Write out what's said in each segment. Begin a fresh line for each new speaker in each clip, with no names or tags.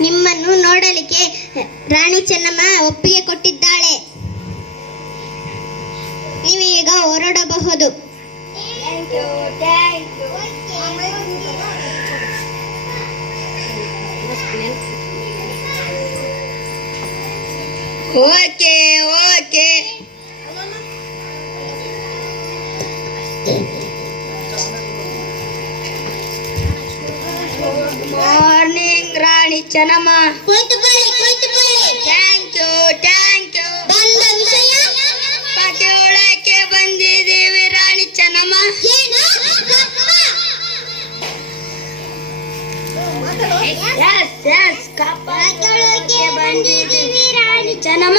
ನಿಮ್ಮನ್ನು ನೋಡಲಿಕ್ಕೆ ರಾಣಿ ಚೆನ್ನಮ್ಮ ಒಪ್ಪಿಗೆ ಕೊಟ್ಟಿದ್ದಾಳೆ. ನೀವೀಗ ಹೊರಡಬಹುದು.
Okay okay morning Rani Chennamma
ಕುಳಿತುಕೊಳ್ಳಿ ಕುಳಿತುಕೊಳ್ಳಿ
ಥ್ಯಾಂಕ್ ಯು ಥ್ಯಾಂಕ್ ಯು
ಬಂದ ವಿಷಯ
ಪತಿಯೊಳಕ್ಕೆ ಬಂದಿದ್ದೀವಿ ರಾಣಿ ಚೆನ್ನಮ್ಮ
ಏನು?
ಎಸ್ ಎಸ್
ಪತಿಯೊಳಕ್ಕೆ ಬಂದಿದ್ದೀವಿ
ರಾಣಿ ಚೆನ್ನಮ್ಮ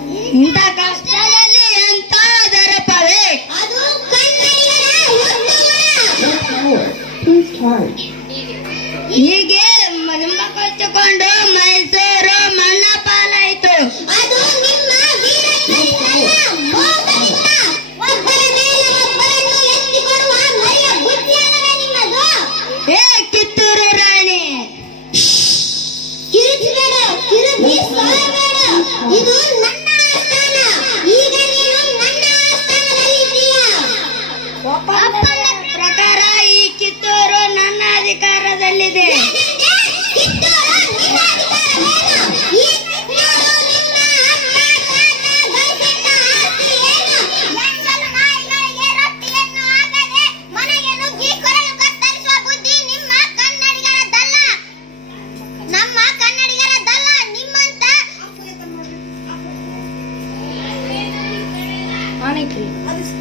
ಇಂಥ ಕಷ್ಟದಲ್ಲಿ ಎಂತ ದರಪವೇ
ಅದು.
ಹೀಗೆ ನಿಮ್ಮ ಕೊಚ್ಚಿಕೊಂಡು ಮೈಸೂರು ಮಣ್ಣ ಪಾಲಾಯಿತು
ಅದು ನಿಮ್ಮ
ಏ ಕಿತ್ತೂರು ರಾಣಿ.
ಕಿರುಚಿ ಇದು
ಪ್ರಕಾರ ಈ ಕಿತ್ತೂರು ನನ್ನ ಅಧಿಕಾರದಲ್ಲಿದೆ
ಏನಿದೆ?